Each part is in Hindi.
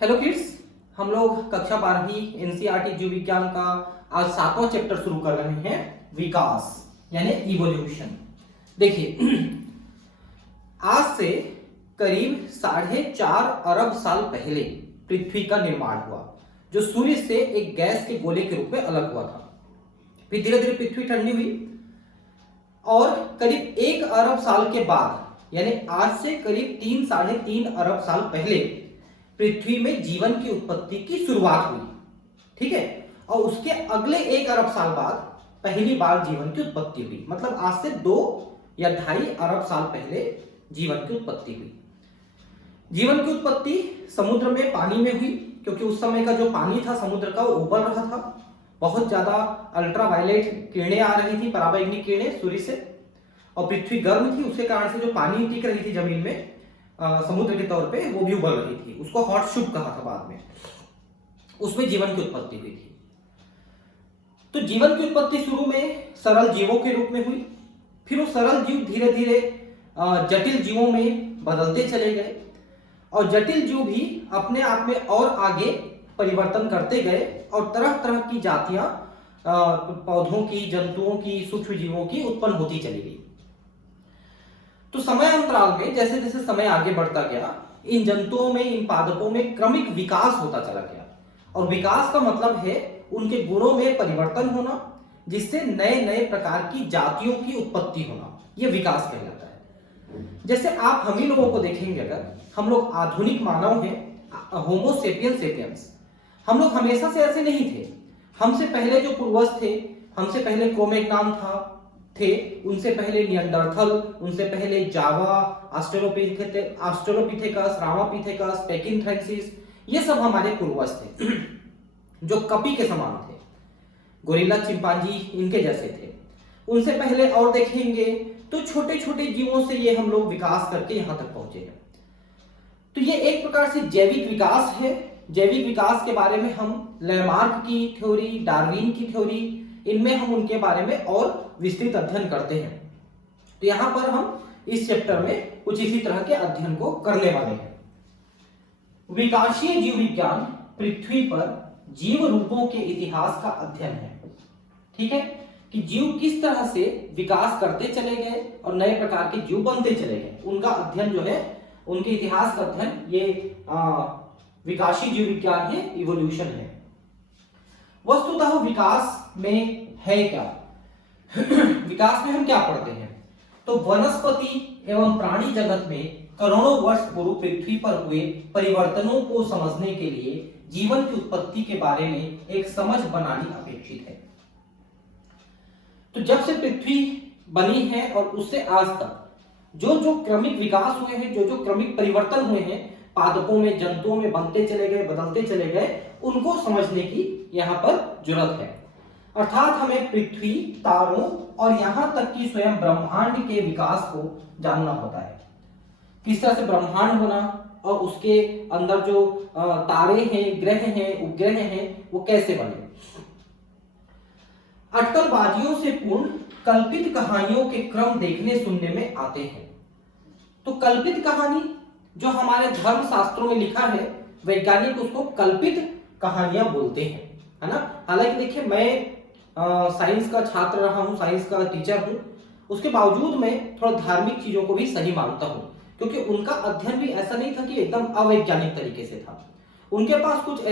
हेलो किड्स, हम लोग कक्षा 12वीं एनसीईआरटी जीव विज्ञान का आज 7वां चैप्टर शुरू कर रहे हैं, विकास यानी इवोल्यूशन। देखिए, आज से करीब 4.5 अरब साल पहले पृथ्वी का निर्माण हुआ, जो सूर्य से एक गैस के गोले के रूप में अलग हुआ था। फिर धीरे धीरे पृथ्वी ठंडी हुई और करीब 1 अरब साल के बाद यानी आज से करीब 3-3.5 अरब साल पहले पृथ्वी में जीवन की उत्पत्ति की शुरुआत हुई। ठीक है, और उसके अगले 1 अरब साल बाद पहली बार जीवन की उत्पत्ति हुई। मतलब आज से 2 या 2.5 अरब साल पहले जीवन की उत्पत्ति हुई। जीवन की उत्पत्ति समुद्र में पानी में हुई, क्योंकि उस समय का जो पानी था समुद्र का वो उबल रहा था। बहुत ज्यादा अल्ट्रावायलेट किरणें आ रही थी, पराबैंगनी किरणें सूर्य से, और पृथ्वी गर्म थी। उसके कारण से जो पानी टिक रही थी जमीन में समुद्र के तौर पे, वो भी उबल रही थी। उसको हॉट शुप कहा था बाद में। उसमें जीवन की उत्पत्ति हुई थी। तो जीवन की उत्पत्ति शुरू में सरल जीवों के रूप में हुई, फिर वो सरल जीव धीरे धीरे जटिल जीवों में बदलते चले गए, और जटिल जीव भी अपने आप में और आगे परिवर्तन करते गए, और तरह तरह की जातियां पौधों की, जंतुओं की, सूक्ष्म जीवों की उत्पन्न होती चली गई। तो समय अंतराल में जैसे जैसे समय आगे बढ़ता गया, इन जंतुओं में, इन पादपों में क्रमिक विकास होता चला गया। और विकास का मतलब है उनके गुणों में परिवर्तन होना, जिससे नए नए प्रकार की जातियों की उत्पत्ति होना। यह विकास कहलाता है। जैसे आप हम ही लोगों को देखेंगे, अगर हम लोग आधुनिक मानव हैं, होमो सेपियंस सेपियंस, हम लोग हमेशा से ऐसे नहीं थे। हमसे पहले जो पूर्वज थे, हमसे पहले क्रोमैग्नॉन थे, उनसे पहले निएंडरथल, उनसे पहले जावा, ऑस्ट्रेलोपिथेकस, रामापिथेकस, पैकिन्थेसिस, ये सब हमारे पूर्वज थे जो कपी के समान थे, गोरिल्ला, चिंपांजी इनके जैसे थे। उनसे पहले और देखेंगे तो छोटे छोटे जीवों से ये हम लोग विकास करके यहां तक पहुंचे हैं। तो ये एक प्रकार से जैविक विकास है। जैविक विकास के बारे में हम लैमार्क की थ्योरी, डार्विन की थ्योरी, इनमें हम उनके बारे में और विस्तृत अध्ययन करते हैं। तो यहां पर हम इस चैप्टर में कुछ इसी तरह के अध्ययन को करने वाले हैं। विकासीय जीव विज्ञान पृथ्वी पर जीव रूपों के इतिहास का अध्ययन है। ठीक है, कि जीव किस तरह से विकास करते चले गए और नए प्रकार के जीव बनते चले गए, उनका अध्ययन जो है, उनके इतिहास का अध्ययन, ये विकासीय जीव विज्ञान है, इवोल्यूशन है। वस्तुतः विकास में है क्या? विकास में हम क्या पढ़ते हैं? तो वनस्पति एवं प्राणी जगत में करोड़ों वर्ष पूर्व पृथ्वी पर हुए परिवर्तनों को समझने के लिए जीवन की उत्पत्ति के बारे में एक समझ बनानी अपेक्षित है। तो जब से पृथ्वी बनी है और उससे आज तक जो जो क्रमिक विकास हुए हैं, जो जो क्रमिक परिवर्तन हुए हैं, पादपों में, जंतुओं में बनते चले गए, बदलते चले गए, उनको समझने की यहां पर जरूरत है। अर्थात हमें पृथ्वी, तारों और यहां तक कि स्वयं ब्रह्मांड के विकास को जानना होता है। किस तरह से ब्रह्मांड बना और उसके अंदर जो तारे हैं, ग्रह हैं, उपग्रह हैं, वो कैसे बने। अटकलबाजियों से पूर्ण कल्पित कहानियों के क्रम देखने सुनने में आते हैं। तो कल्पित कहानी जो हमारे धर्म शास्त्रों में लिखा है, वैज्ञानिक उसको कल्पित कहानियां बोलते हैं, है ना। हालांकि देखिए, मैं साइंस का छात्र रहा हूं, साइंस का टीचर हूं, उसके बावजूद मैं थोड़ा धार्मिक चीजों को भी सही मानता हूं, क्योंकि उनका अध्ययन भी ऐसा नहीं था कि एकदम अवैज्ञानिक तरीके से था। उनके पास कुछ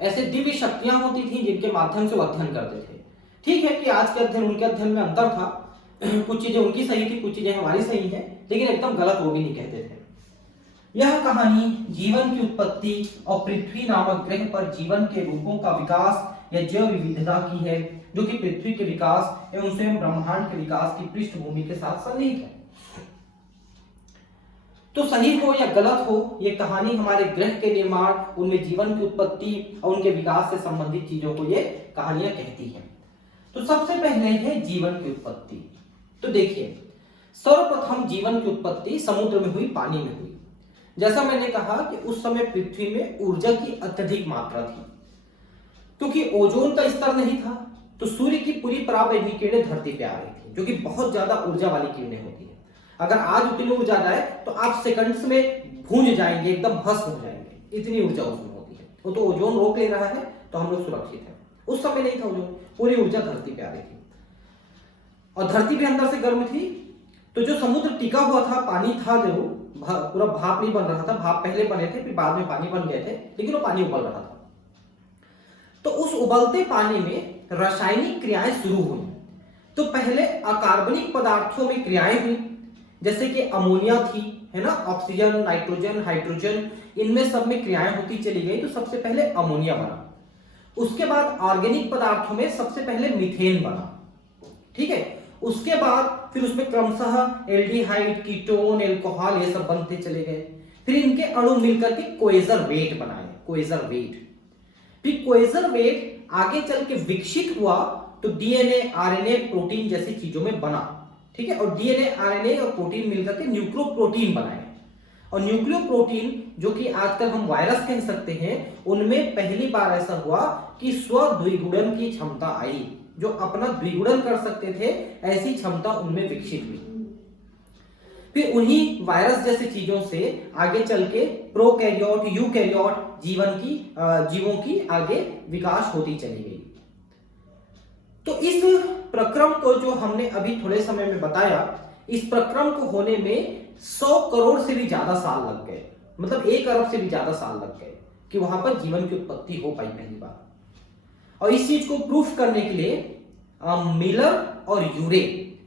ऐसे दिव्य शक्तियां होती थी जिनके माध्यम से वो अध्ययन करते थे। ठीक है कि आज के अध्ययन, उनके अध्ययन में अंतर था। कुछ चीजें उनकी सही थी, कुछ चीजें हमारी सही है, लेकिन एकदम गलत वो भी नहीं कहते थे। यह कहानी जीवन की उत्पत्ति और पृथ्वी नामक ग्रह पर जीवन के रूपों का विकास या जैव विविधता की है, जो कि पृथ्वी के विकास एवं स्वयं ब्रह्मांड के विकास की पृष्ठभूमि के साथ सन्निहित है। तो सही हो या गलत हो, ये कहानी हमारे ग्रह के निर्माण, उनमें जीवन की उत्पत्ति और उनके विकास से संबंधित चीजों को ये कहानियां कहती हैं। तो सबसे पहले है जीवन की उत्पत्ति। तो देखिए, सर्वप्रथम जीवन की उत्पत्ति समुद्र में हुई, पानी में हुई। जैसा मैंने कहा कि उस समय पृथ्वी में ऊर्जा की अत्यधिक मात्रा थी, क्योंकि ओजोन का स्तर नहीं था, तो सूर्य की पूरी पराबैंगनी किरणें धरती पे आ रही थी, जो कि बहुत ज्यादा ऊर्जा वाली किरणें होती है। अगर आज उतनी ऊर्जा जाए तो आप सेकंड्स में भूंज जाएंगे, एकदम भस्म हो जाएंगे, इतनी ऊर्जा उसमें होती है। वो तो ओजोन रोक ले रहा है तो हम लोग सुरक्षित हैं। उस समय नहीं था ओजोन, पूरी ऊर्जा धरती पे आ रही थी और धरती भी अंदर से गर्म थी। तो जो समुद्र टिका हुआ था, पानी था जरूर, पूरा भाप नहीं बन रहा था, भाप पहले बने थे फिर बाद में पानी बन गए थे, लेकिन वो पानी उबल रहा था। तो उस उबलते पानी में रासायनिक क्रियाएं शुरू हुई। तो पहले अकार्बनिक पदार्थों में क्रियाएं हुई, जैसे कि अमोनिया थी, है ना, ऑक्सीजन, नाइट्रोजन, हाइड्रोजन, इनमें सब में क्रियाएं होती चली गई। तो सबसे पहले अमोनिया बना। उसके बाद ऑर्गेनिक पदार्थों में सबसे पहले मीथेन बना, ठीक है। उसके बाद फिर उसमें क्रमशः एल्डिहाइड, कीटोन, एल्कोहल, ये सब बनते चले गए। फिर इनके अणु मिलकर के कोएजरवेट बनाए, कोएजरवेट। फिर कोएजरवेट आगे चल के विकसित हुआ तो डीएनए, आरएनए, प्रोटीन जैसी चीजों में बना, ठीक है। और डीएनए, आरएनए और प्रोटीन मिलकर के न्यूक्लियोप्रोटीन बनाए। और न्यूक्लियोप्रोटीन जो कि आजकल हम वायरस कह सकते हैं, उनमें पहली बार ऐसा हुआ कि स्व-द्विगुणन की क्षमता आई। जो अपना द्विगुणन कर सकते थे, ऐसी क्षमता उनमें विकसित हुई। फिर उन्हीं वायरस जैसी चीजों से आगे चल के प्रोकैरियोट, यूकैरियोट जीवों की आगे विकास होती चली गई। तो इस प्रक्रम को जो हमने अभी थोड़े समय में बताया, इस प्रक्रम को होने में 100 करोड़ से भी ज्यादा साल लग गए, मतलब 1 अरब से भी ज्यादा साल लग गए कि वहां पर जीवन की उत्पत्ति हो पाई पहली बार। और इस चीज को प्रूफ करने के लिए मिलर और यूरे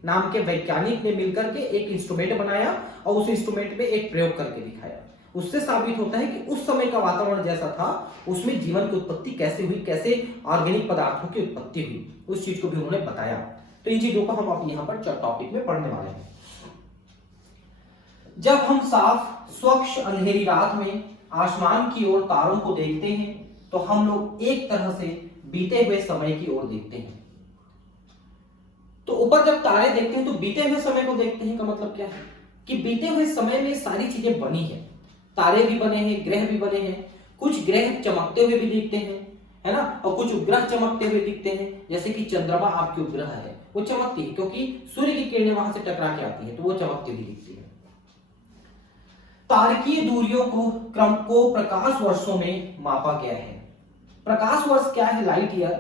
नाम के वैज्ञानिक ने मिलकर के एक इंस्ट्रूमेंट बनाया और उस इंस्ट्रूमेंट में एक प्रयोग करके दिखाया। उससे साबित होता है कि उस समय का वातावरण जैसा था, उसमें जीवन की उत्पत्ति कैसे हुई, कैसे ऑर्गेनिक पदार्थों की उत्पत्ति हुई, उस चीज को भी उन्होंने बताया। तो इन चीजों को हम अब यहाँ पर टॉपिक में पढ़ने वाले हैं। जब हम साफ स्वच्छ अंधेरी रात में आसमान की ओर तारों को देखते हैं तो हम लोग एक तरह से बीते हुए समय की ओर देखते हैं। तो ऊपर जब तारे देखते हैं तो बीते हुए समय को देखते हैं का मतलब क्या है कि बीते हुए समय में सारी चीजें बनी है, तारे भी बने हैं, ग्रह भी बने हैं। कुछ ग्रह चमकते हुए भी दिखते हैं, है ना, और कुछ उपग्रह चमकते हुए दिखते हैं। जैसे कि चंद्रमा आपकी उपग्रह है, वो चमकती है क्योंकि सूर्य की किरणें वहां से टकरा के आती है, तो वो चमकती हुई दिखती है। तारकीय दूरियों को क्रम को प्रकाश वर्षों में मापा गया है। प्रकाश वर्ष क्या है? Light year.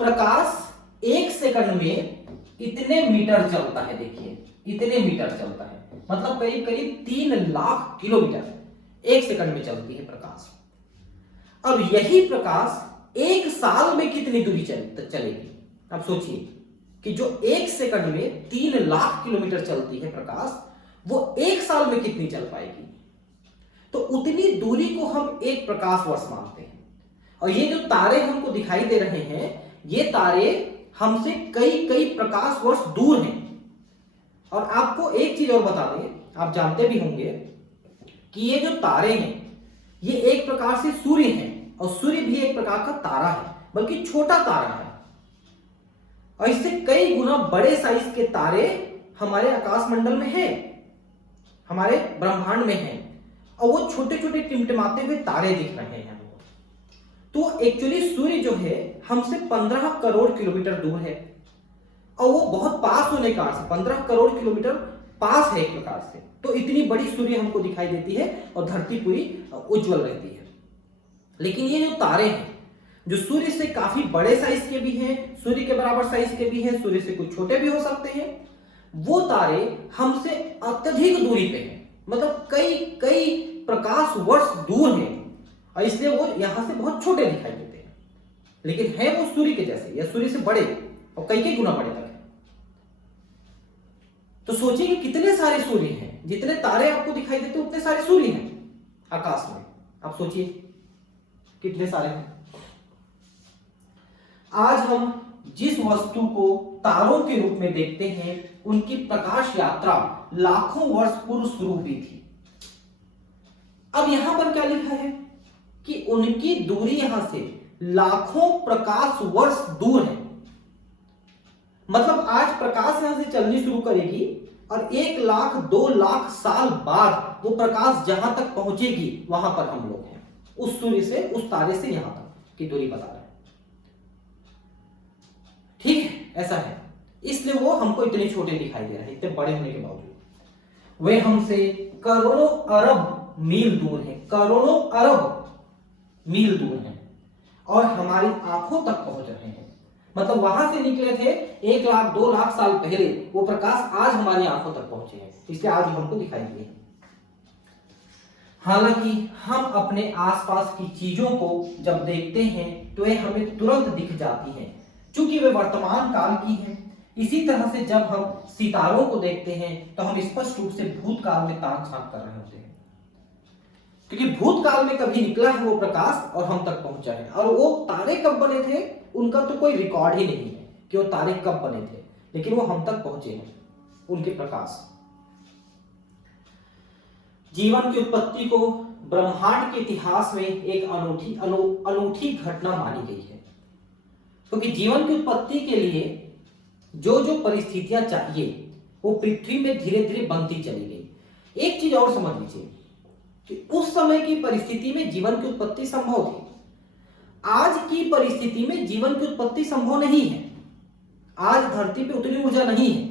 प्रकाश 1 सेकंड में इतने मीटर चलता है, देखिए इतने मीटर चलता है, मतलब करीब करीब 3 लाख किलोमीटर 1 सेकंड में चलती है प्रकाश। अब यही प्रकाश 1 साल में कितनी दूरी चलेगी? अब सोचिए कि जो 1 सेकंड में 3 लाख किलोमीटर चलती है प्रकाश, वो 1 साल में कितनी चल पाएगी? तो उतनी दूरी को हम एक प्रकाश वर्ष मानते हैं। और ये जो तारे हमको दिखाई दे रहे हैं, ये तारे हमसे कई कई प्रकाश वर्ष दूर हैं। और आपको एक चीज और बता दें, आप जानते भी होंगे कि ये जो तारे हैं, ये एक प्रकार से सूर्य हैं, और सूर्य भी एक प्रकार का तारा है, बल्कि छोटा तारा है। और इससे कई गुना बड़े साइज के तारे हमारे आकाश मंडल में हैं, हमारे ब्रह्मांड में हैं, और वो छोटे छोटे टिमटिमाते हुए तारे दिख रहे हैं। तो एक्चुअली सूर्य जो है हमसे 15 करोड़ किलोमीटर दूर है, और वो बहुत पास होने का अर्थ 15 करोड़ किलोमीटर पास है एक प्रकार से। तो इतनी बड़ी सूर्य हमको दिखाई देती है और धरती पूरी उज्जवल रहती है। लेकिन ये जो तारे हैं, जो सूर्य से काफी बड़े साइज के भी हैं, सूर्य के बराबर साइज के भी हैं, सूर्य से कुछ छोटे भी हो सकते हैं, वो तारे हमसे अत्यधिक दूरी पे हैं, मतलब कई कई प्रकाश वर्ष दूर हैं, और इसलिए वो यहां से बहुत छोटे दिखाई देते हैं। लेकिन है वो सूर्य के जैसे या सूर्य से बड़े, और कई कई गुना बड़े तक है। तो सोचिए कि कितने सारे सूर्य हैं, जितने तारे आपको दिखाई देते उतने सारे सूर्य हैं आकाश में। आप सोचिए कितने सारे हैं। आज हम जिस वस्तु को तारों के रूप में देखते हैं, उनकी प्रकाश यात्रा लाखों वर्ष पूर्व शुरू हुई थी। अब यहां पर क्या लिखा है कि उनकी दूरी यहां से लाखों प्रकाश वर्ष दूर है। मतलब आज प्रकाश यहां से चलनी शुरू करेगी और 1 लाख 2 लाख साल बाद वो प्रकाश जहां तक पहुंचेगी, वहां पर हम लोग हैं। उस सूर्य से, उस तारे से यहां तक की दूरी बता रहे हैं। ठीक है, ऐसा है। इसलिए वो हमको इतने छोटे दिखाई दे रहे हैं, इतने बड़े होने के बावजूद। वे हमसे करोड़ों अरब मील दूर है, करोड़ों अरब मील दूर है और हमारी आंखों तक पहुंच रहे हैं। मतलब वहां से निकले थे 1 लाख 2 लाख साल पहले, वो प्रकाश आज हमारी आंखों तक पहुंचे हैं, इसलिए आज हमको दिखाई दिए। हालांकि हम अपने आसपास की चीजों को जब देखते हैं तो वे हमें तुरंत दिख जाती हैं, क्योंकि वे वर्तमान काल की हैं। इसी तरह से जब हम सितारों को देखते हैं तो हम स्पष्ट रूप से भूतकाल में ताक झांक कर रहे होते हैं, क्योंकि भूतकाल में कभी निकला है वो प्रकाश और हम तक पहुंचा है। और वो तारे कब बने थे उनका तो कोई रिकॉर्ड ही नहीं है कि वो तारे कब बने थे, लेकिन वो हम तक पहुंचे हैं उनके प्रकाश। जीवन की उत्पत्ति को ब्रह्मांड के इतिहास में एक अनूठी घटना मानी गई है, क्योंकि जीवन की उत्पत्ति के लिए जो जो परिस्थितियां चाहिए वो पृथ्वी में धीरे धीरे बनती चली गई। एक चीज और समझ लीजिए कि उस समय की परिस्थिति में जीवन की उत्पत्ति संभव थी, आज की परिस्थिति में जीवन की उत्पत्ति संभव नहीं है। आज धरती पे उतनी ऊर्जा नहीं है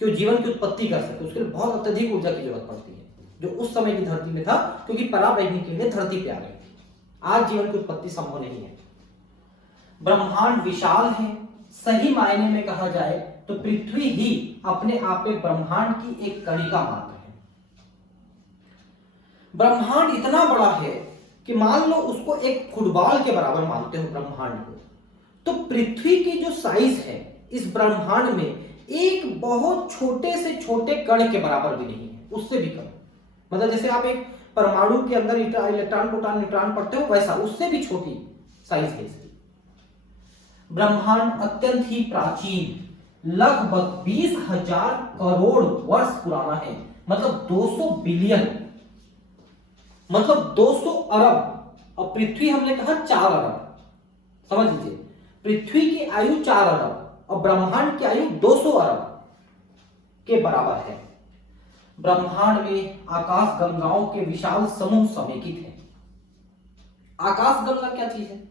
कि वो जीवन की उत्पत्ति कर सके, उसके लिए बहुत अत्यधिक ऊर्जा की जरूरत पड़ती है, जो उस समय की धरती में था, क्योंकि परावैज्ञानिक के लिए धरती पे आ गई थी। आज जीवन की उत्पत्ति संभव नहीं है। ब्रह्मांड विशाल है, सही मायने में कहा जाए तो पृथ्वी ही अपने आप में ब्रह्मांड की एक कणिका मात्र है। ब्रह्मांड इतना बड़ा है कि मान लो उसको एक फुटबॉल के बराबर मानते हो ब्रह्मांड को, तो पृथ्वी की जो साइज है इस ब्रह्मांड में एक बहुत छोटे से छोटे कण के बराबर भी नहीं है, उससे भी कम। मतलब जैसे आप एक परमाणु के अंदर इलेक्ट्रॉन प्रोटॉन न्यूट्रॉन पढ़ते हो, वैसा उससे भी छोटी साइज है इसकी। ब्रह्मांड अत्यंत ही प्राचीन, लगभग 20,000 करोड़ वर्ष पुराना है, मतलब 200 बिलियन, मतलब 200 अरब। और पृथ्वी हमने कहा 4 अरब, समझ लीजिए पृथ्वी की आयु 4 अरब और ब्रह्मांड की आयु 200 अरब के बराबर है। ब्रह्मांड में आकाश गंगाओं के विशाल समूह समेकित है। आकाश गंगा क्या चीज है?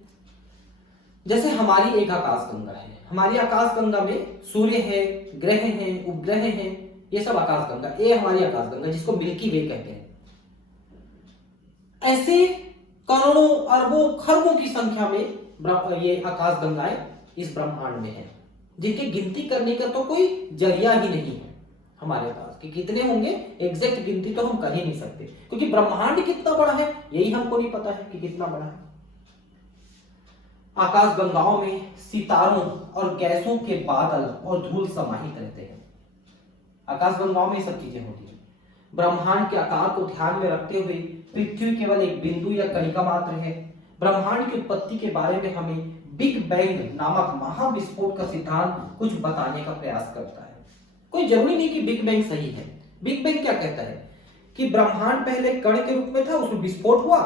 जैसे हमारी एक आकाश गंगा है, हमारी आकाश गंगा में सूर्य है, ग्रह हैं, उपग्रह हैं, ये सब आकाश गंगा, ये हमारी आकाश गंगा जिसको मिल्की वे कहते हैं। ऐसे करोड़ों अरबों खरबों की संख्या में ये आकाश गंगाएं इस ब्रह्मांड में है, जिनकी गिनती करने का तो कोई जरिया ही नहीं है हमारे पास कि कितने होंगे। एग्जैक्ट गिनती तो हम कर ही नहीं सकते, क्योंकि ब्रह्मांड कितना बड़ा है यही हमको नहीं पता है कि कितना बड़ा है। आकाश गंगाओं में सितारों और गैसों के बादल और धूल समाहित रहते हैं। आकाश गंगाओं में ये सब चीजें होती हैं। ब्रह्मांड के आकार को ध्यान में रखते हुए पृथ्वी केवल एक बिंदु या कणिका मात्र है। ब्रह्मांड की उत्पत्ति के बारे में हमें बिग बैंग नामक महाविस्फोट का सिद्धांत कुछ बताने का प्रयास करता है। कोई जरूरी नहीं कि बिग बैंग सही है। बिग बैंग क्या कहता है कि ब्रह्मांड पहले कण के रूप में था, उसमें विस्फोट हुआ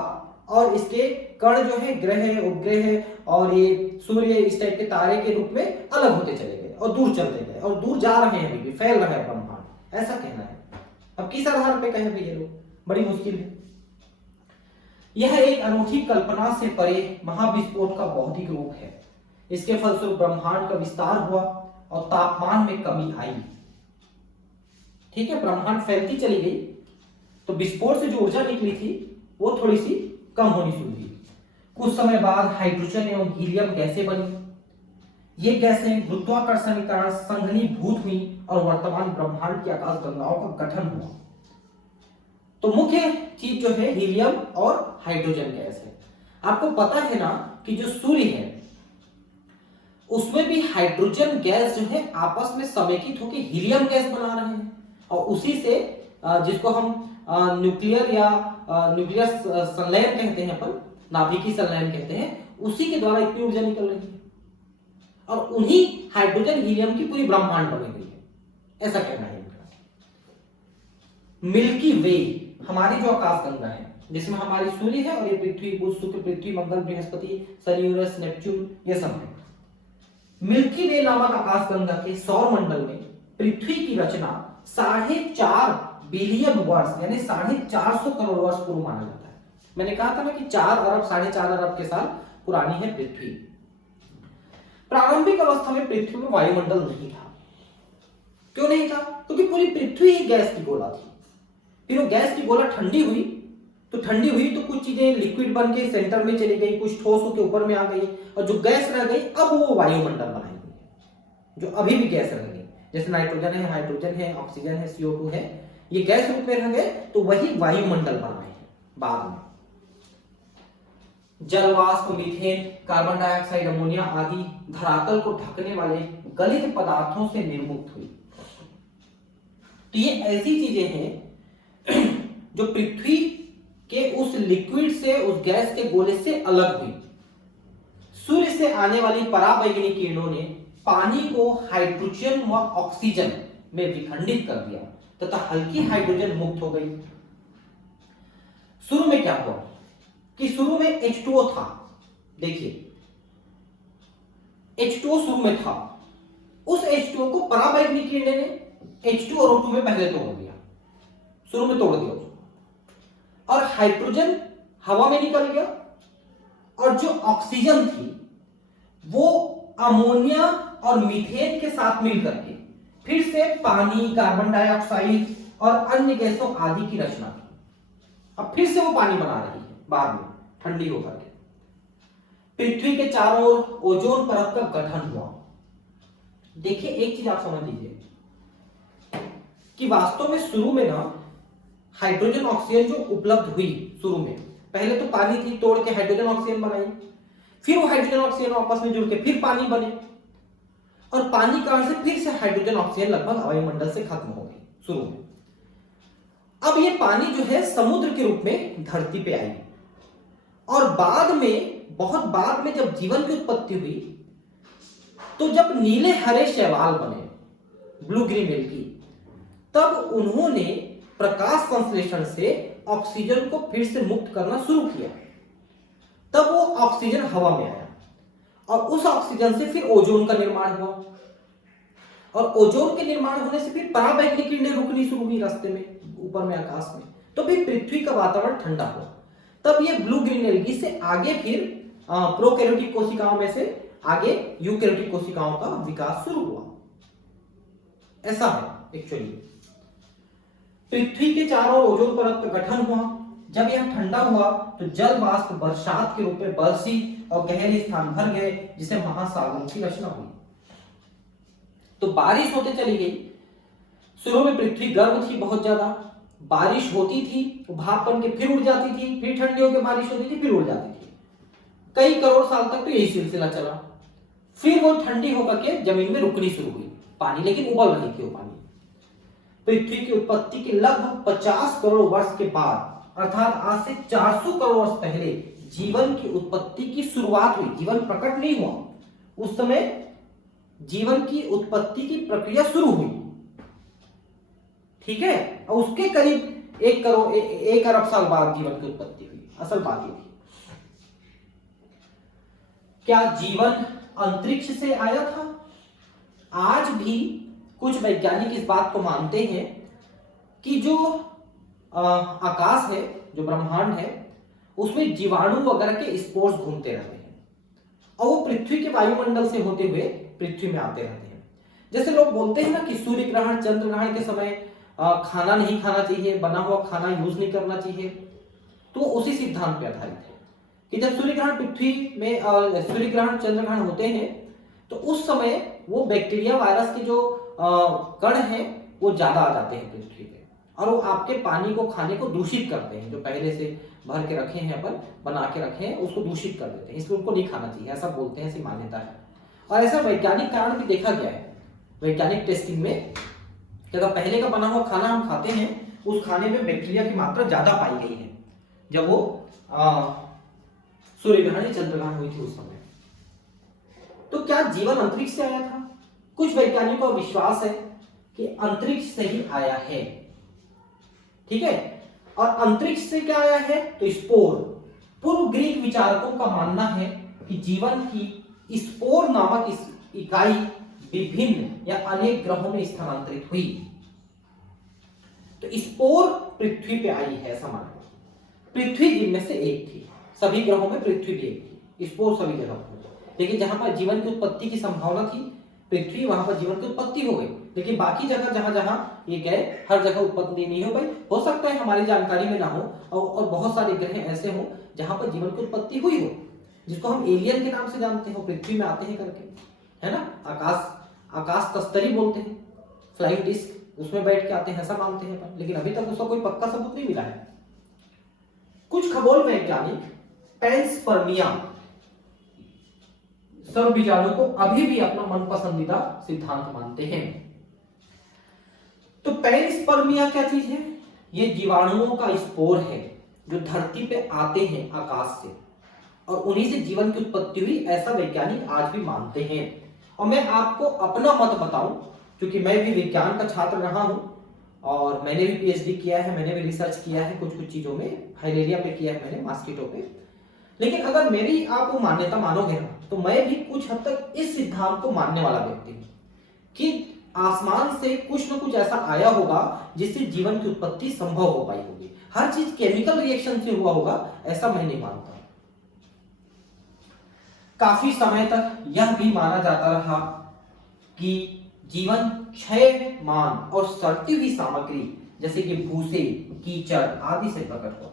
और इसके कण जो है ग्रह, उपग्रह और ये सूर्य इस टाइप के तारे के रूप में अलग होते चले गए और दूर चलते गए और दूर जा रहे हैं, अभी भी फैल रहा है ब्रह्मांड, ऐसा कहना है। अब किस आधार पे कहे ये लोग, बड़ी मुश्किल है। यह एक अनूठी कल्पना से परे महाविस्फोट का भौतिक रूप है। इसके फलस्वरूप ब्रह्मांड का विस्तार हुआ और तापमान में कमी आई। ठीक है, ब्रह्मांड फैलती चली गई तो विस्फोट से जो ऊर्जा निकली थी वो थोड़ी सी कम होनी शुरू हुई। कुछ समय बाद हाइड्रोजन एवं हीलियम गैसें बनी। ये गैसें गुरुत्वाकर्षण के कारण संघनीभूत हुई और वर्तमान ब्रह्मांड की आकाश गंगाओं का गठन हुआ। तो मुख्य चीज जो है हीलियम और हाइड्रोजन गैस है। आपको पता है ना कि जो सूर्य है उसमें भी हाइड्रोजन गैस जो है आपस में समेकित होकर हीलियम गैस बना रहे हैं और उसी से जिसको हम न्यूक्लियर या न्यूक्लियर संलयन कहते हैं, अपन नाभिकीय संलयन कहते हैं, उसी के द्वारा इतनी ऊर्जा निकल रही है और उन्हीं हाइड्रोजन हीलियम की पूरी ब्रह्मांड बनी हुई है, ऐसा कहना है इनका। मिल्की वे हमारी जो आकाश गंगा है जिसमें हमारी सूर्य है और ये पृथ्वी, बुध, शुक्र, पृथ्वी, मंगल, बृहस्पति, शनि, यूरेनस, नेपच्यून ये सब है। मिल्की वे नामक आकाश गंगा के सौर मंडल में पृथ्वी की रचना 4.5 बिलियन वर्ष यानी 450 करोड़ वर्ष पूर्व माना जाता है। मैंने कहा था ना कि 4 अरब 4.5 अरब के साल पुरानी है पृथ्वी। प्रारंभिक अवस्था में पृथ्वी में वायुमंडल नहीं था। क्यों नहीं था? क्योंकि पूरी पृथ्वी ही गैस की गोला थी। फिर वो गैस की गोला ठंडी हुई तो ठंडी हुई तो कुछ चीजें लिक्विड बन के सेंटर में चली गई, कुछ ठोस होकर ऊपर में आ गई, और जो गैस रह गई अब वो वायुमंडल बनाएगी, जो अभी भी गैस रह गई, जैसे नाइट्रोजन है, हाइड्रोजन है, ऑक्सीजन है, CO2 है, ये गैस रूप में रह गए तो वही वायुमंडल बनाए बाद में। जल वाष्प, मीथेन, कार्बन डाइऑक्साइड, अमोनिया आदि धरातल को ढकने वाले गलित पदार्थों से निर्मुक्त हुई। तो ये ऐसी चीजें हैं जो पृथ्वी के उस लिक्विड से, उस गैस के गोले से अलग हुई। सूर्य से आने वाली पराबैंगनी किरणों ने पानी को हाइड्रोजन व ऑक्सीजन में विखंडित कर दिया तथा हल्की हाइड्रोजन मुक्त हो गई। शुरू में क्या हुआ कि शुरू में H2O था, देखिए H2O शुरू में था, उस H2O को पराबैंगनी किरणें ने H2 और O2 में पहले तोड़ दिया, शुरू में तोड़ दिया उसको, और हाइड्रोजन हवा में निकल गया, और जो ऑक्सीजन थी वो अमोनिया और मीथेन के साथ मिलकर के फिर से पानी, कार्बन डाइऑक्साइड और अन्य गैसों आदि की रचना की। अब फिर से वो पानी बना रही है बाद में ठंडी होकर के। पृथ्वी के चारों ओर ओजोन परत का गठन हुआ। देखिए एक चीज आप समझ लीजिए कि वास्तव में शुरू में ना हाइड्रोजन ऑक्सीजन जो उपलब्ध हुई, शुरू में पहले तो पानी थी, तोड़ के हाइड्रोजन ऑक्सीजन बनाई, फिर वो हाइड्रोजन ऑक्सीजन आपस में जुड़ के फिर पानी बने, और पानी कारण से फिर से हाइड्रोजन ऑक्सीजन लगभग वायुमंडल से खत्म हो गई शुरू में। अब ये पानी जो है समुद्र के रूप में धरती पे आई, और बाद में, बहुत बाद में जब जीवन की उत्पत्ति हुई तो जब नीले हरे शैवाल बने, ब्लू ग्रीन एल्गी, तब उन्होंने प्रकाश संश्लेषण से ऑक्सीजन को फिर से मुक्त करना शुरू किया। तब वो ऑक्सीजन हवा में आया, और उस ऑक्सीजन से फिर ओजोन का निर्माण हुआ, और ओजोन के निर्माण होने से फिर पराबैंगनी किरणें रुकनी शुरू हुई रास्ते में, ऊपर में आकाश में, तो फिर पृथ्वी का वातावरण ठंडा हुआ। तब ये ब्लू ग्रीन एल्गी से आगे फिर प्रोकैरियोटिक कोशिकाओं में से आगे यूकैरियोटिक कोशिकाओं का विकास शुरू हुआ। ऐसा है एक्चुअली। पृथ्वी के चारों ओर ओजोन परत का गठन हुआ। जब यह ठंडा हुआ तो जल वाष्प बरसात के रूप में बरसी और गहरे स्थान भर गए, जिसे महासागरों की रचना हुई। तो बारिश होते चली गई। शुरू में पृथ्वी गर्म थी, बहुत ज्यादा बारिश होती थी, भाप बन के फिर उड़ जाती थी, फिर ठंडी होकर बारिश होती थी, फिर उड़ जाती थी। कई करोड़ साल तक तो यही सिलसिला चला। फिर वो ठंडी होकर के जमीन में रुकनी शुरू हुई पानी, लेकिन उबल रही थी वो पानी। पृथ्वी की उत्पत्ति के लगभग 50 करोड़ वर्ष के बाद, अर्थात आज से 400 करोड़ वर्ष पहले जीवन की उत्पत्ति की शुरुआत हुई। जीवन प्रकट नहीं हुआ उस समय, जीवन की उत्पत्ति की प्रक्रिया शुरू हुई, ठीक है। और उसके करीब 1 अरब साल बाद जीवन की उत्पत्ति हुई। असल बात ये थी, क्या जीवन अंतरिक्ष से आया था? आज भी कुछ वैज्ञानिक इस बात को मानते हैं कि जो आकाश है, जो ब्रह्मांड है, उसमें जीवाणु वगैरह के स्पोर्स घूमते रहते हैं, और वो पृथ्वी के वायुमंडल से होते हुए पृथ्वी में आते रहते हैं। जैसे लोग बोलते हैं ना कि सूर्य ग्रहण, चंद्र ग्रहण के समय खाना नहीं खाना चाहिए, बना हुआ खाना यूज नहीं करना चाहिए, तो उसी सिद्धांत पर आधारित है कि जब सूर्य ग्रहण पृथ्वी में, सूर्य ग्रहण, चंद्र ग्रहण होते हैं तो उस समय वो बैक्टीरिया, वायरस के जो कण हैं वो ज्यादा आ जाते हैं पृथ्वी पे, और वो आपके पानी को, खाने को दूषित करते हैं। जो पहले से भर के रखे हैं, अपन बना के रखे हैं, उसको दूषित कर देते हैं, इसलिए उनको नहीं खाना चाहिए, ऐसा बोलते हैं, ऐसी मान्यता है। और ऐसा वैज्ञानिक कारण भी देखा गया है वैज्ञानिक टेस्टिंग में, कि अगर पहले का बना हुआ खाना हम खाते हैं, उस खाने में बैक्टीरिया की मात्रा ज्यादा पाई गई है जब वो सूर्य ग्रहण या चंद्र ग्रहण हुई थी उस समय। तो क्या जीवन अंतरिक्ष से आया था? कुछ वैज्ञानिकों का विश्वास है कि अंतरिक्ष से ही आया है, ठीक है। और अंतरिक्ष से क्या आया है? तो स्पोर। पूर्व ग्रीक विचारकों का मानना है कि जीवन की स्पोर नामक इस इकाई विभिन्न या अनेक ग्रहों में स्थानांतरित हुई। तो स्पोर पृथ्वी पे आई है, ऐसा माना। पृथ्वी जिनमें से एक थी, सभी ग्रहों में पृथ्वी भी एक थी, स्पोर सभी जगह पर। लेकिन जहां पर जीवन की उत्पत्ति की संभावना थी पृथ्वी, वहां पर जीवन की उत्पत्ति हो गई। लेकिन बाकी जगह जहां जहां ये गए हर जगह उत्पत्ति नहीं हो पाई। हो सकता है हमारी जानकारी में ना हो और बहुत सारे ग्रह ऐसे हों जहां पर जीवन की उत्पत्ति हुई हो, जिसको हम एलियन के नाम से जानते हो, पृथ्वी में आते हैं करके, है ना। आकाश तस्तरी बोलते हैं, फ्लाइंग डिस्क, उसमें बैठ के आते हैं ऐसा मानते हैं अपन, लेकिन अभी तक उसका कोई पक्का सबूत नहीं मिला है। कुछ खगोल वैज्ञानिक पेंसपर्मिया सर्वबीजाणु को अभी भी अपना मन पसंदीदा सिद्धांत मानते हैं। तो पेंसपर्मिया क्या चीज है? ये जीवाणुओं का स्पोर है जो धरती पे आते हैं आकाश से और उन्हीं से जीवन की उत्पत्ति हुई, ऐसा वैज्ञानिक आज भी मानते हैं। और मैं आपको अपना मत बताऊं, क्योंकि मैं भी विज्ञान का छात्र रहा हूं और मैंने भी पीएचडी किया है, मैंने भी रिसर्च किया है कुछ कुछ चीजों में, फाइलेरिया पे किया है मैंने, मॉस्किटो पे। लेकिन अगर मेरी आप वो मान्यता मानोगे ना, तो मैं भी कुछ हद तक इस सिद्धांत को मानने वाला व्यक्ति हूं कि आसमान से कुछ न कुछ ऐसा आया होगा जिससे जीवन की उत्पत्ति संभव हो पाई होगी। हर चीज केमिकल रिएक्शन से हुआ होगा ऐसा मैं नहीं मानता। काफी समय तक यह भी माना जाता रहा कि जीवन क्षयमान और सड़ती हुई सामग्री जैसे कि भूसे, कीचड़ आदि से प्रकट हुआ।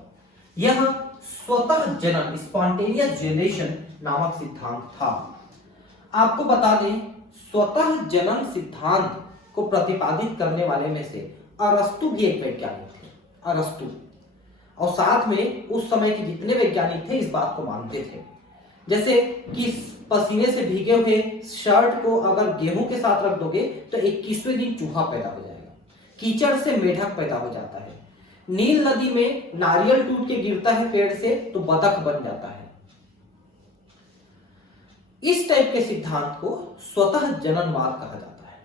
यह स्वतः जनन, स्पॉन्टेनियस जनरेशन नामक सिद्धांत था। आपको बता दें, स्वतः जनन सिद्धांत को प्रतिपादित करने वाले में से अरस्तु भी एक वैज्ञानिक थे, अरस्तु। और साथ में उस समय के जितने वैज्ञानिक थे इस बात को मानते थे। जैसे कि पसीने से भीगे हुए शर्ट को अगर गेहूं के साथ रख दोगे तो 21वें दिन चूहा पैदा हो जाएगा, कीचड़ से मेढक पैदा हो जाता है, नील नदी में नारियल टूट के गिरता है पेड़ से तो बतख बन जाता है। इस टाइप के सिद्धांत को स्वतः जननवाद कहा जाता है।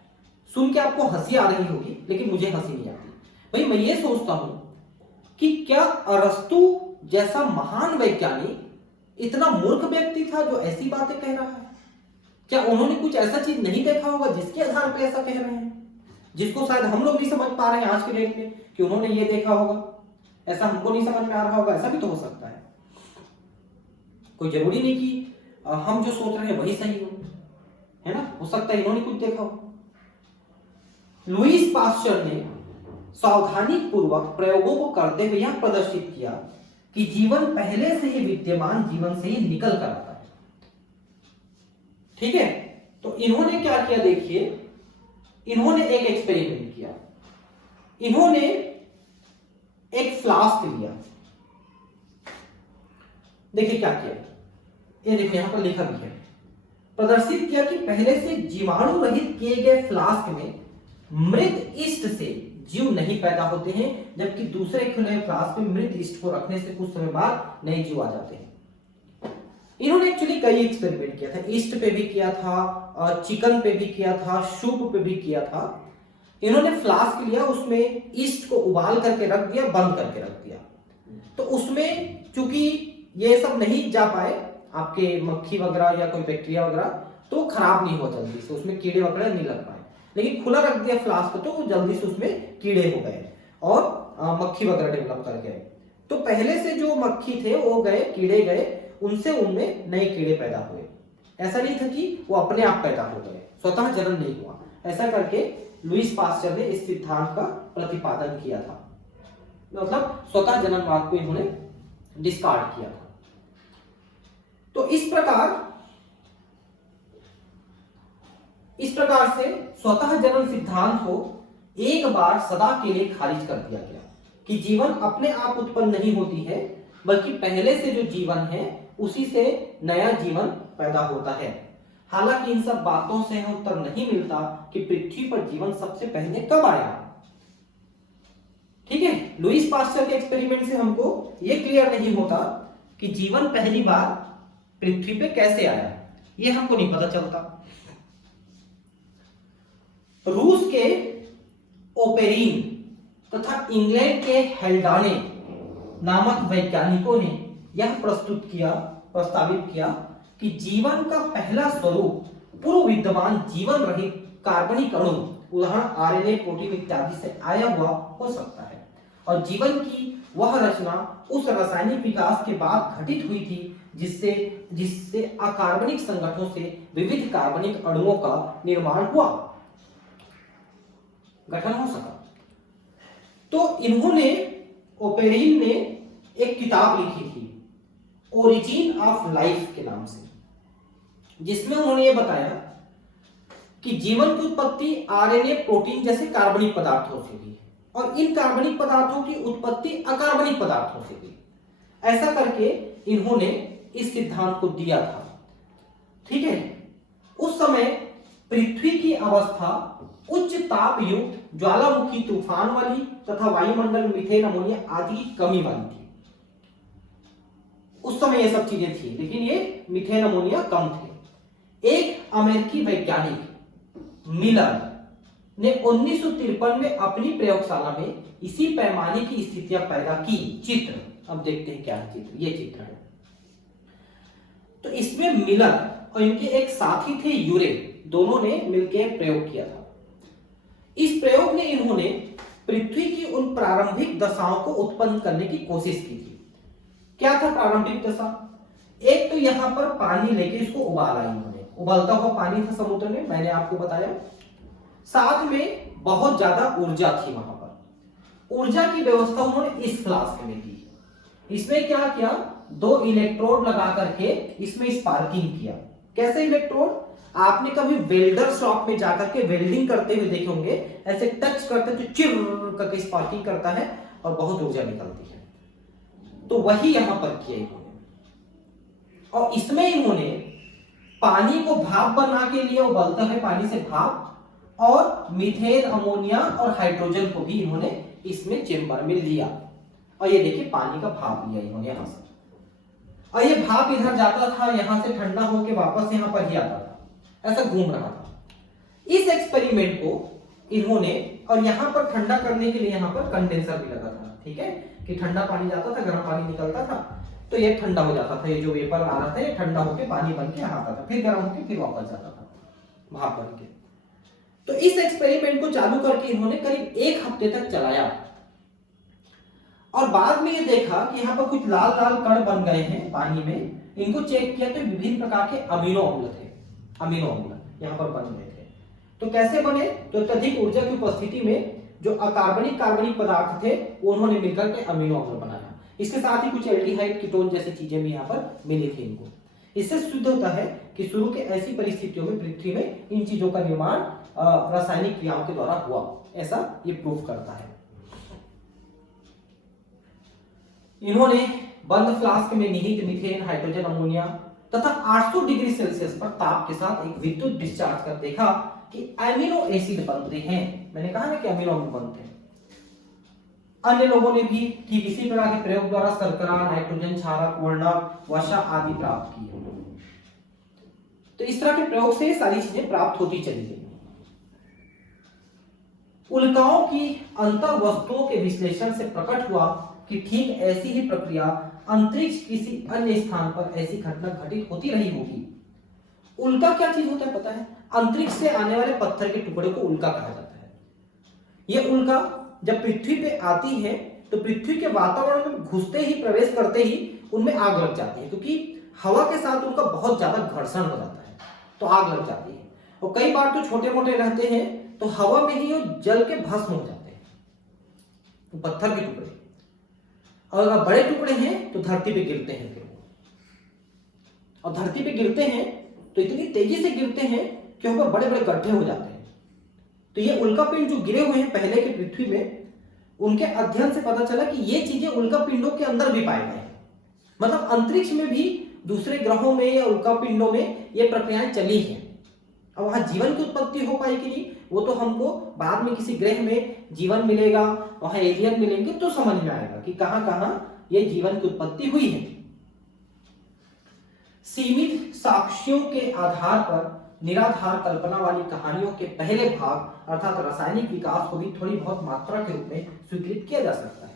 सुन के आपको हंसी आ रही होगी, लेकिन मुझे हंसी नहीं आती। भाई मैं ये सोचता हूं कि क्या अरस्तु जैसा महान वैज्ञानिक इतना मूर्ख व्यक्ति था जो ऐसी बातें कह रहा है? क्या उन्होंने कुछ ऐसा चीज नहीं देखा होगा जिसके आधार पर ऐसा कह रहे हैं, जिसको शायद हम लोग नहीं समझ पा रहे हैं आज के डेट में कि उन्होंने ये देखा होगा, ऐसा हमको नहीं समझ में आ रहा होगा? ऐसा भी तो हो सकता है। कोई जरूरी नहीं कि हम जो सोच रहे हैं वही सही हो, है ना। हो सकता है इन्होंने कुछ देखा हो। लुईस पास्चर ने सावधानी पूर्वक प्रयोगों को करते हुए यह प्रदर्शित किया कि जीवन पहले से ही विद्यमान जीवन से ही निकल कर आता है। ठीक है, तो इन्होंने क्या किया देखिए, इन्होंने एक एक्सपेरिमेंट किया। इन्होंने एक फ्लास्क लिया, देखिए क्या किया, ये देखिए यहां पर लिखा भी है, प्रदर्शित किया कि पहले से जीवाणु रहित किए गए फ्लास्क में मृत ईस्ट से जीव नहीं पैदा होते हैं, जबकि दूसरे खुले फ्लास्क में मृत ईस्ट को रखने से कुछ समय बाद नए जीव आ जाते हैं। इन्होंने एक्चुअली कई एक्सपेरिमेंट किया था, ईस्ट पे भी किया था, चिकन पे भी किया था, सूप पे भी किया था। इन्होंने फ्लास्क लिया, उसमें ईस्ट को उबाल करके रख दिया, बंद करके रख दिया। तो उसमें चूंकि ये सब नहीं जा पाए, आपके मक्खी वगैरह या कोई बैक्टीरिया वगैरह, तो खराब नहीं हुआ जल्दी से, उसमें कीड़े वगैरह नहीं लग पाए। लेकिन खुला रख दिया फ्लास्क तो वो जल्दी से उसमें कीड़े हो गए और मक्खी वगैरह डेवलप कर गए। तो पहले से जो मक्खी थे वो गए, कीड़े गए, उनसे उनमें नए कीड़े पैदा हुए। ऐसा नहीं था कि वो अपने आप पैदा हो गए, स्वतः जनन नहीं हुआ। ऐसा करके लुईस पास्चर ने इस सिद्धांत का प्रतिपादन किया था, मतलब स्वतः जननवाद को इन्होंने डिस्कार्ड किया था। तो इस प्रकार से स्वतः जनन सिद्धांत को एक बार सदा के लिए खारिज कर दिया गया कि जीवन अपने आप उत्पन्न नहीं होती है, बल्कि पहले से जो जीवन है उसी से नया जीवन पैदा होता है। हालांकि इन सब बातों से हमें उत्तर नहीं मिलता कि पृथ्वी पर जीवन सबसे पहले कब आया। ठीक है, लुईस पास्चर के एक्सपेरिमेंट से हमको यह क्लियर नहीं होता कि जीवन पहली बार पृथ्वी पे कैसे आया, ये हमको नहीं पता चलता। रूस के ओपेरिन तथा इंग्लैंड के हेल्डाने नामक वैज्ञानिकों ने यह प्रस्तावित किया कि जीवन का पहला स्वरूप पूर्व विद्यमान जीवन रहित कार्बनिक अणु, उदाहरण आरएनए, प्रोटीन इत्यादि से आया हुआ हो सकता है, और जीवन की वह रचना उस रासायनिक विकास के बाद घटित हुई थी जिससे अकार्बनिक संगठनों से विविध कार्बनिक अणुओं का निर्माण हुआ। गठन हो सका। तो इन्होंने, ओपेरिन ने एक किताब लिखी थी ओरिजिन ऑफ लाइफ के नाम से, जिसमें उन्होंने ये बताया कि जीवन की उत्पत्ति आरएनए, प्रोटीन जैसे कार्बनिक पदार्थों से हुई और इन कार्बनिक पदार्थों की उत्पत्ति अकार्बनिक पदार्थों से हुई। ऐसा करके इन्होंने इस सिद्धांत को दिया था। ठीक है, उस समय पृथ्वी की अवस्था उच्च ताप युक्त, ज्वालामुखी, तूफान वाली तथा वायुमंडल में मीथेन, अमोनिया आदि की कमी वाली थी। उस समय ये सब चीजें थी, लेकिन ये मीथेन, अमोनिया कम थे। एक अमेरिकी वैज्ञानिक मिलर ने 1953 में अपनी प्रयोगशाला में इसी पैमाने की स्थितियां पैदा की। चित्र अब देखते हैं क्या है चित्र, ये चित्र है। तो इसमें मिलर और इनके एक साथी थे यूरे, दोनों ने मिलकर प्रयोग किया था। इस प्रयोग में इन्होंने पृथ्वी की उन प्रारंभिक दशाओं को उत्पन्न करने की कोशिश की थी। क्या था प्रारंभिक दशा? एक तो यहां पर पानी लेके इसको उबाला इन्होंने, उबलता हुआ पानी था समुद्र में, मैंने आपको बताया। साथ में बहुत ज्यादा ऊर्जा थी वहां पर। ऊर्जा की व्यवस्था उन्होंने इस फ्लास्क में की। इसमें क्या किया, 2 इलेक्ट्रोड लगा करके इसमें स्पार्किंग किया। कैसे इलेक्ट्रोड? आपने कभी वेल्डर शॉप में जाकर के वेल्डिंग करते हुए देखे होंगे, ऐसे टच करते तो चिर करके स्पार्किंग करता है और बहुत ऊर्जा निकलती है। तो वही यहां पर किया इन्होंने, और इसमें इन्होंने पानी को भाप बना के लिए, उबलता है पानी से भाप, और मीथेन, अमोनिया और हाइड्रोजन को भी इन्होंने इसमें चेंबर में लिया। और ये देखिए पानी का भाप लिया इन्होंने यहां से, और ये भाप इधर जाता था, यहां से ठंडा होकर वापस यहां पर ही आता था, ऐसा घूम रहा था। इस एक्सपेरिमेंट को इन्होंने, और यहां पर ठंडा करने के लिए यहां पर कंडेंसर भी लगा था। ठीक है, कि ठंडा पानी जाता था, गर्म पानी निकलता था, तो ये ठंडा हो जाता था, ये जो वेपर आ रहा था ये ठंडा होकर पानी बन के आता था, फिर गर्म होकर फिर वापस जाता था भाप बन के। तो इस एक्सपेरिमेंट को चालू करके इन्होंने करीब 1 हफ्ते तक चलाया, और बाद में ये देखा कि यहाँ पर कुछ लाल लाल कण बन गए हैं पानी में। इनको चेक किया तो विभिन्न प्रकार के अमीनो अम्ल थे, अमीनो अम्ल यहाँ पर बन गए थे। तो कैसे बने? तो अत्यधिक ऊर्जा की उपस्थिति में जो अकार्बनिक कार्बनिक पदार्थ थे वो उन्होंने मिलकर के अमीनो अम्ल बनाया। इसके साथ ही कुछ एल्डिहाइड, कीटोन जैसी चीजें भी यहाँ पर मिली थी इनको। इससे सिद्ध होता है कि शुरू के ऐसी परिस्थितियों में पृथ्वी में इन चीजों का निर्माण रासायनिक क्रियाओं के द्वारा हुआ, ऐसा ये प्रूफ करता है। इन्होंने बंद फ्लास्क में निहित मीथेन, हाइड्रोजन, अमोनिया तथा 800 डिग्री सेल्सियस पर ताप के साथ एक विद्युत डिस्चार्ज कर देखा कि अमीनो एसिड बनते हैं। मैंने कहा ना कि अमीनो अम्ल बनते हैं। अन्य लोगों ने भी ठीक इसी प्रकार के प्रयोग द्वारा शर्करा, नाइट्रोजन क्षारक, वर्णक, वसा आदि प्राप्त किए। तो इस तरह के प्रयोग से सारी चीजें प्राप्त होती चली गई। उल्काओं की अंतर वस्तुओं के विश्लेषण से प्रकट हुआ कि ठीक ऐसी ही प्रक्रिया अंतरिक्ष किसी अन्य स्थान पर ऐसी घटना घटित होती रही होगी। उल्का क्या चीज होता है पता है? अंतरिक्ष से आने वाले पत्थर के टुकड़े को उल्का कहा जाता है। यह उल्का जब पृथ्वी पे आती है तो पृथ्वी के वातावरण में घुसते ही, प्रवेश करते ही उनमें आग लग जाती है, क्योंकि हवा के साथ उनका बहुत ज्यादा घर्षण हो जाता है, तो आग लग जाती है। और कई बार तो छोटे मोटे रहते हैं तो हवा में ही वो जल के भस्म हो जाते हैं, तो पत्थर के टुकड़े। और अगर बड़े टुकड़े हैं तो धरती पे गिरते हैं फिर, और धरती पे गिरते हैं तो इतनी तेजी से गिरते हैं कि वहां पर बड़े बड़े गड्ढे हो जाते हैं। तो ये उल्का पिंड जो गिरे हुए हैं पहले के पृथ्वी में, उनके अध्ययन से पता चला कि ये चीजें उल्का पिंडों के अंदर भी पाए गए हैं। मतलब अंतरिक्ष में भी, दूसरे ग्रहों में या उल्का पिंडों में ये प्रक्रियाएं चली हैं। अब वहां जीवन की उत्पत्ति हो पाएगी नहीं, वो तो हमको बाद में किसी ग्रह में जीवन मिलेगा, वहां एलियन मिलेंगे तो समझ में आएगा कि कहां कहां ये जीवन की उत्पत्ति हुई है। सीमित साक्ष्यों के आधार पर निराधार कल्पना वाली कहानियों के पहले भाग अर्थात रासायनिक विकास को भी थोड़ी बहुत मात्रा के रूप में स्वीकृत किया जा सकता है।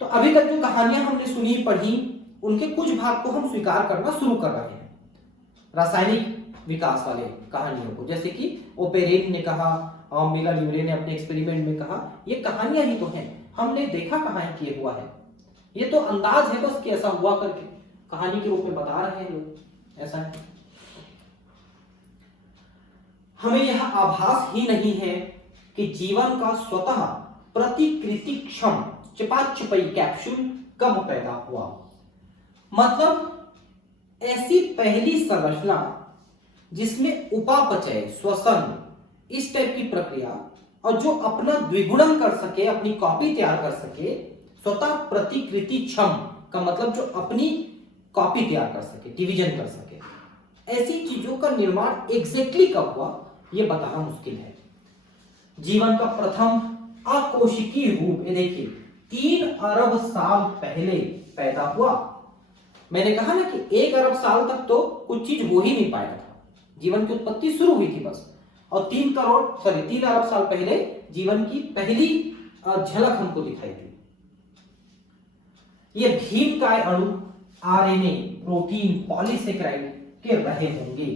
तो अभी तक जो कहानियां हमने सुनी पढ़ी, उनके कुछ भाग को हम स्वीकार करना शुरू कर रहे हैं, रासायनिक विकास वाले कहानियों को। जैसे कि ओपेरिन ने कहा और मिलर यूरे ने अपने एक्सपेरिमेंट में कहा, ये कहानियां ही तो हैं, हमने देखा कहां है कि ये हुआ है, ये तो अंदाज है बस कि ऐसा हुआ करके कहानी के रूप में बता रहे हैं लोग, ऐसा है। हमें यह आभास ही नहीं है कि जीवन का स्वतः प्रतिकृति क्षम चपाचपई कैप्सूल कब पैदा हुआ। मतलब ऐसी पहली संरचना जिसमें उपापचय, श्वसन, इस टाइप की प्रक्रिया, और जो अपना द्विगुणन कर सके, अपनी कॉपी तैयार कर सके, स्वतः प्रतिकृति क्षम का मतलब जो अपनी कॉपी तैयार कर सके, डिवीजन कर सके, ऐसी चीजों का निर्माण एग्जैक्टली कब हुआ यह बताना मुश्किल है। जीवन का प्रथम अकोशिकीय रूप ये देखिए 3 अरब साल पहले पैदा हुआ। मैंने कहा ना कि 1 अरब साल तक तो कुछ चीज हो ही नहीं पाया था, जीवन की उत्पत्ति शुरू हुई थी बस, और 3 अरब साल पहले जीवन की पहली झलक हमको दिखाई दी। ये भीमकाय अणु आरएनए, प्रोटीन, पॉलीसेकेराइड के रहे होंगे।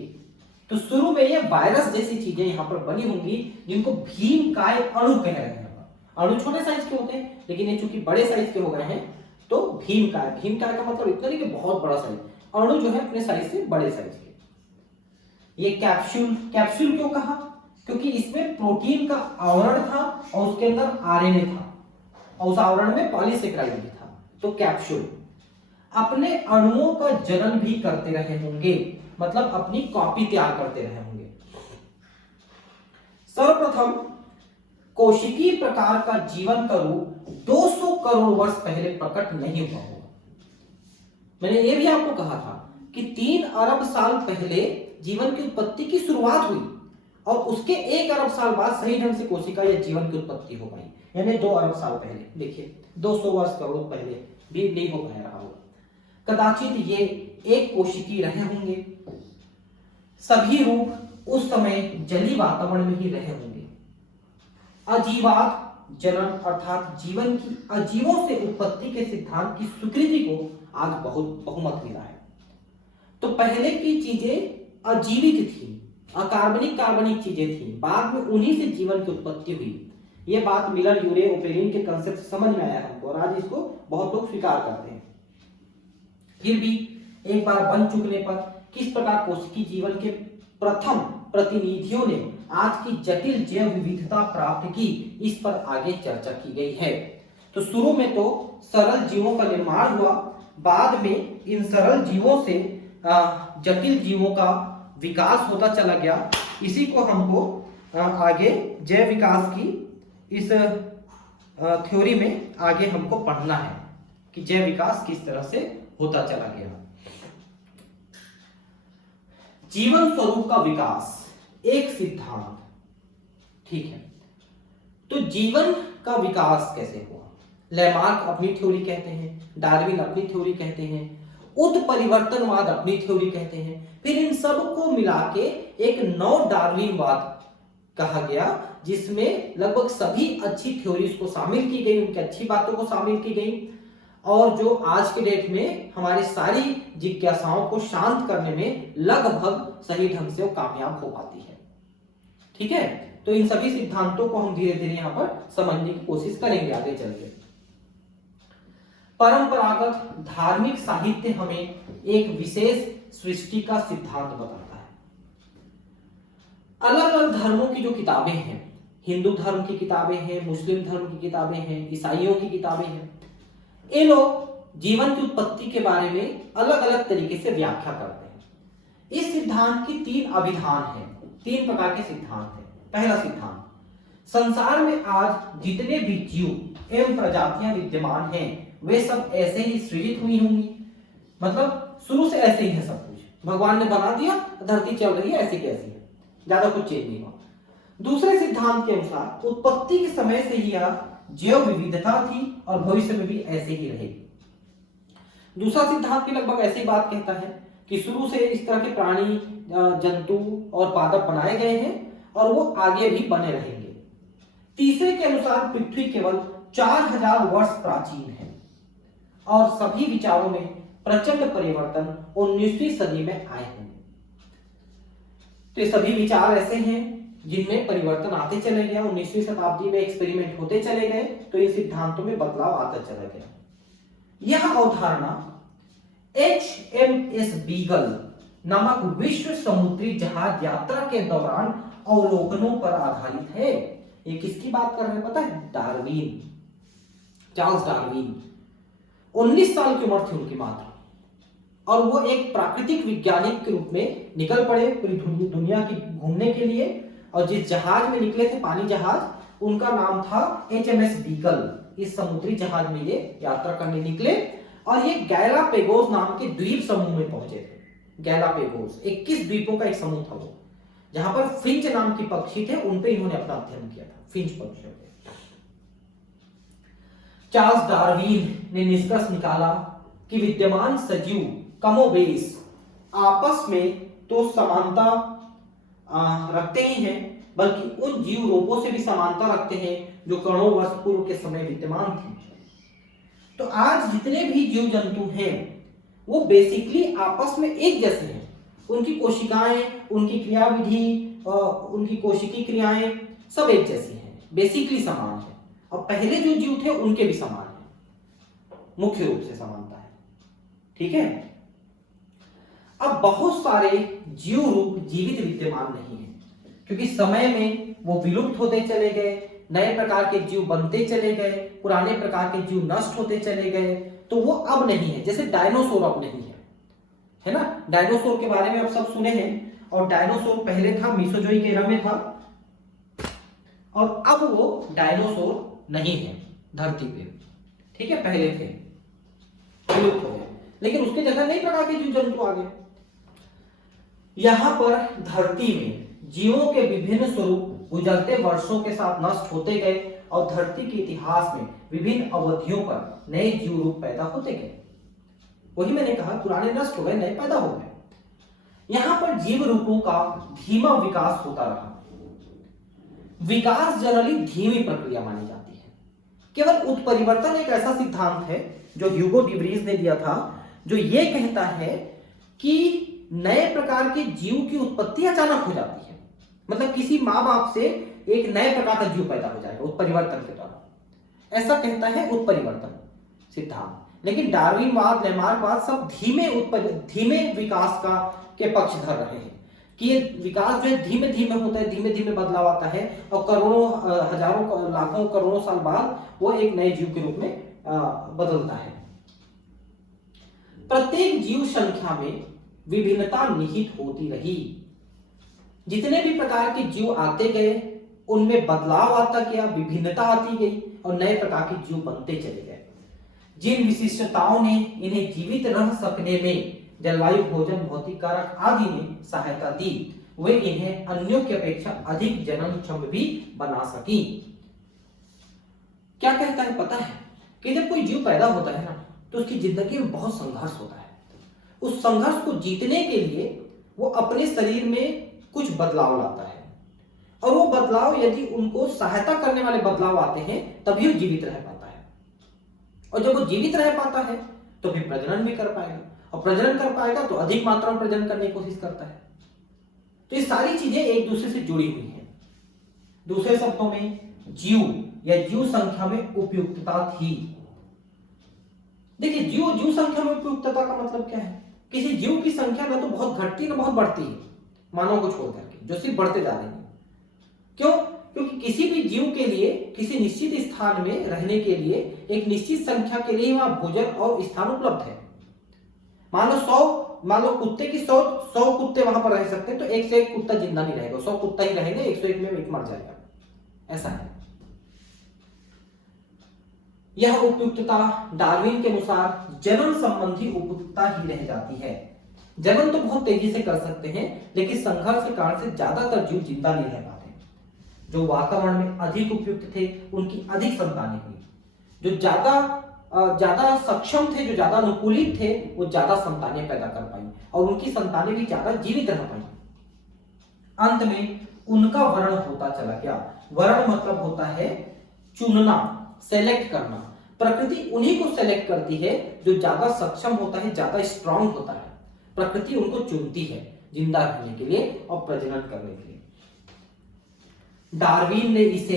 तो शुरू में ये वायरस जैसी चीजें यहां पर बनी होंगी जिनको भीमकाय अणु कह रहे हैं। अणु छोटे साइज के होते हैं, लेकिन ये चूंकि बड़े साइज के हो गए हैं तो भीमकाय, भीमकाय का मतलब इतना नहीं कि बहुत बड़ा साइज, अणु जो है अपने साइज से बड़े साइज के। ये कैप्सूल, कैप्सूल क्यों कहा? क्योंकि इसमें प्रोटीन का आवरण था और उसके अंदर आरएनए था और उस आवरण में पॉलीसेकेराइड भी था, तो कैप्सूल। अपने अणुओं का जनन भी करते रहे होंगे, मतलब अपनी कॉपी तैयार करते रहे होंगे। सर्वप्रथम कोशिकीय प्रकार का जीवन का रूप 200 करोड़ वर्ष पहले प्रकट नहीं हुआ होगा। मैंने यह भी आपको कहा था कि 3 अरब साल पहले जीवन की उत्पत्ति की शुरुआत हुई और उसके 1 अरब साल बाद सही ढंग से कोशिका या जीवन की उत्पत्ति हो पाई, यानी 2 अरब साल पहले। देखिए 200 वर्ष करोड़ पहले भी नहीं हो पाया रहा होगा। कदाचित ये एक कोशिकीय रहे होंगे। सभी रूप उस समय जलीय वातावरण में ही रहे होंगे। अजीवात जनन अर्थात जीवन की अजीवों से उत्पत्ति के सिद्धांत की स्वीकृति को आज बहुत बहुमत मिला है। तो पहले की चीजें अजीवित थी, अकार्बनिक कार्बनिक चीजें थी, बाद में उन्हीं से जीवन की उत्पत्ति हुई। यह बात मिलर, यूरे, ओपेरिन के कंसेप्ट से समझ में आया हमको और आज इसको बहुत लोग स्वीकार करते हैं। फिर भी एक बार बन चुकने पर किस प्रकार कोशिकीय जीवन के प्रथम प्रतिनिधियों ने आज की जटिल जैव विविधता प्राप्त की, इस पर आगे चर्चा की गई है। तो शुरू में तो सरल जीवों का निर्माण हुआ, बाद में इन सरल जीवों से जटिल जीवों का विकास होता चला गया। इसी को हमको आगे जैव विकास की इस थ्योरी में आगे हमको पढ़ना है कि जैव विकास किस तरह से होता चला गया। जीवन स्वरूप का विकास एक सिद्धांत, ठीक है। तो जीवन का विकास कैसे हुआ? लेमार्क अपनी थ्योरी कहते हैं, डार्विन अपनी थ्योरी कहते हैं, उत्परिवर्तनवाद अपनी थ्योरी कहते हैं। फिर इन सब को मिला के एक नव डार्विनवाद कहा गया, जिसमें लगभग सभी अच्छी थ्योरीज को शामिल की गई, उनकी अच्छी बातों को शामिल की गई, और जो आज के डेट में हमारी सारी जिज्ञासाओं को शांत करने में लगभग सही ढंग से वो कामयाब हो पाती है। ठीक है, तो इन सभी सिद्धांतों को हम धीरे धीरे यहां पर समझने की कोशिश करेंगे आगे चल के। परंपरागत धार्मिक साहित्य हमें एक विशेष सृष्टि का सिद्धांत बताता है। अलग अलग धर्मों की जो किताबें हैं, हिंदू धर्म की किताबें हैं, मुस्लिम धर्म की किताबें हैं, ईसाइयों की किताबें हैं, ये लोग जीवन की उत्पत्ति के बारे में अलग अलग तरीके से व्याख्या करते हैं। इस सिद्धांत की 3 अभिधान हैं, 3 प्रकार के सिद्धांत हैं। पहला सिद्धांत, संसार में आज जितने भी जीव एवं प्रजातियां विद्यमान हैं वे सब ऐसे ही सृजित हुई होंगी, मतलब शुरू से ऐसे ही है सब कुछ, भगवान ने बना दिया, धरती चल रही है ऐसी की ऐसी है, ज्यादा कुछ चेंज नहीं हुआ। दूसरे सिद्धांत के अनुसार उत्पत्ति के समय से ही यह जैव विविधता थी और भविष्य में भी ऐसे ही रहेगी। दूसरा सिद्धांत भी लगभग ऐसी बात कहता है कि शुरू से इस तरह के प्राणी, जंतु और पादप बनाए गए हैं और वो आगे भी बने रहेंगे। तीसरे के अनुसार पृथ्वी केवल 4000 वर्ष प्राचीन है और सभी विचारों में प्रचंड परिवर्तन 19वीं सदी में आए होंगे। तो ये सभी विचार ऐसे हैं जिनमें परिवर्तन आते चले गए, 19वीं शताब्दी में एक्सपेरिमेंट होते चले गए, तो इन सिद्धांतों में बदलाव आता चला गया। यह अवधारणा HMS बीगल नामक विश्व समुद्री जहाज यात्रा के दौरान अवलोकनों पर आधारित है। ये किसकी बात कर रहे हैं पता है? Darwin, Charles Darwin. 19 साल की उम्र थी उनकी मात्र, और वो एक प्राकृतिक वैज्ञानिक के रूप में निकल पड़े पूरी दुनिया की घूमने के लिए। और जिस जहाज में निकले थे, पानी जहाज, उनका नाम था HMS बीगल। इस समुद्री जहाज में ये यात्रा करने निकले और ये गैलापेगोस नाम के द्वीप समूह में पहुंचे थे। गैलापेगोस 21 द्वीपों का एक समूह था वो, जहां पर फिंच नाम की पक्षी थे, उन पे इन्होंने अपना अध्ययन किया था, फिंच पक्षियों पे। चार्ल्स डार्विन ने निष्कर्ष निकाला कि विद्यमान सजीव कमोबेश आपस में तो समानता रखते ही हैं, बल्कि उन जीव रूपों से भी समानता रखते हैं जो करोड़ों वर्ष पूर्व के समय विद्यमान थे। तो आज जितने भी जीव जंतु हैं वो बेसिकली आपस में एक जैसे हैं। उनकी कोशिकाएं, उनकी क्रियाविधि, उनकी कोशिकीय क्रियाएं सब एक जैसी हैं, बेसिकली समान है। और पहले जो जीव थे उनके भी समान है, मुख्य रूप से समानता है। ठीक है। अब बहुत सारे जीव रूप जीवित विद्यमान नहीं है, क्योंकि समय में वो विलुप्त होते चले गए, नए प्रकार के जीव बनते चले गए, पुराने प्रकार के जीव नष्ट होते चले गए, तो वो अब नहीं है। जैसे डायनासोर अब नहीं है ना? डायनासोर के बारे में आप सब सुने हैं, और डायनासोर पहले था, मीसोजोइक एरा में था, और अब वो डायनासोर नहीं है धरती पे। ठीक है, पहले थे, विलुप्त हो गए, लेकिन उसके जगह नई प्रकार के जीव जंतु आ गए। यहां पर धरती में जीवों के विभिन्न स्वरूप गुजरते वर्षों के साथ नष्ट होते गए, और धरती के इतिहास में विभिन्न अवधियों पर नए जीव रूप पैदा होते गए। वही मैंने कहा, पुराने नष्ट हो गए, नए पैदा हो गए। यहां पर जीव रूपों का धीमा विकास होता रहा। विकास जनरली धीमी प्रक्रिया मानी जाती है। केवल उत्परिवर्तन एक ऐसा सिद्धांत है जो ह्यूगो डिब्रीज ने दिया था, जो यह कहता है कि नए प्रकार के जीव की उत्पत्ति अचानक हो जाती है। मतलब किसी मां बाप से एक नए प्रकार का जीव पैदा हो जाएगा उत्परिवर्तन के द्वारा, ऐसा कहता है उत्परिवर्तन सिद्धांत। लेकिन डार्विनवाद, लैमार्कवाद सब धीमे विकास का के पक्षधर रहे हैं, कि ये विकास जो है धीमे धीमे होता है, धीमे धीमे बदलाव आता है, और करोड़ों, हजारों, लाखों, करोड़ों साल बाद वो एक नए जीव के रूप में बदलता है। प्रत्येक जीव संख्या में विभिन्नता निहित होती रही। जितने भी प्रकार के जीव आते गए उनमें बदलाव आता गया, विभिन्नता आती गई, और नए प्रकार के जीव बनते चले गए। जिन विशिष्टताओं ने इन्हें जीवित रह सकने में, जलवायु, भोजन, भौतिक कारक आदि ने सहायता दी, वे इन्हें अन्यों की अपेक्षा अधिक जननक्षम भी बना सकी। क्या कहता है पता है? कि जब कोई जीव पैदा होता है ना, तो उसकी जिंदगी में बहुत संघर्ष होता है। उस संघर्ष को जीतने के लिए वो अपने शरीर में कुछ बदलाव लाता है, और वो बदलाव यदि उनको सहायता करने वाले बदलाव आते हैं तभी वो जीवित रह पाता है। और जब वो जीवित रह पाता है तो फिर प्रजनन भी कर पाएगा, और प्रजनन कर पाएगा तो अधिक मात्रा में प्रजनन करने की कोशिश करता है। तो ये सारी चीजें एक दूसरे से जुड़ी हुई हैं। दूसरे शब्दों में जीव या जीव संख्या में उपयुक्तता थी। देखिए, जीव संख्या में उपयुक्तता का मतलब क्या है? किसी जीव की संख्या ना तो बहुत घटती ना बहुत बढ़ती है, मानव को छोड़ करके, जो सिर्फ बढ़ते जा रहे हैं। क्यों? क्योंकि किसी भी जीव के लिए किसी निश्चित स्थान में रहने के लिए एक निश्चित संख्या के लिए वहां भोजन और स्थान उपलब्ध है। मान लो कुत्ते की 100 कुत्ते वहां पर रह सकते हैं, तो एक से एक कुत्ता जिंदा नहीं रहेगा, 100 कुत्ता ही रहेंगे, 101 में एक मर जाएगा, ऐसा है। यह उपयुक्तता डार्विन के अनुसार जनन संबंधी उपयुक्तता ही रह जाती है। जनन तो बहुत तेजी से कर सकते हैं, लेकिन संघर्ष के कारण से ज्यादातर जीव जिंदा नहीं रह पाते। जो वातावरण में अधिक उपयुक्त थे उनकी अधिक संतानें हुई, जो ज्यादा सक्षम थे, जो ज्यादा अनुकूलित थे, वो ज्यादा संतानें पैदा कर पाई, और उनकी संतानें भी ज्यादा जीवित रह पाई। अंत में उनका वर्ण होता चला गया। वर्ण मतलब होता है चुनना, सेलेक्ट करना। प्रकृति उन्हीं को सेलेक्ट करती है जो ज्यादा सक्षम होता है, ज्यादा स्ट्रांग होता है। प्रकृति उनको चुनती है जिंदा रहने के लिए और प्रजनन करने के लिए। डार्विन ने इसे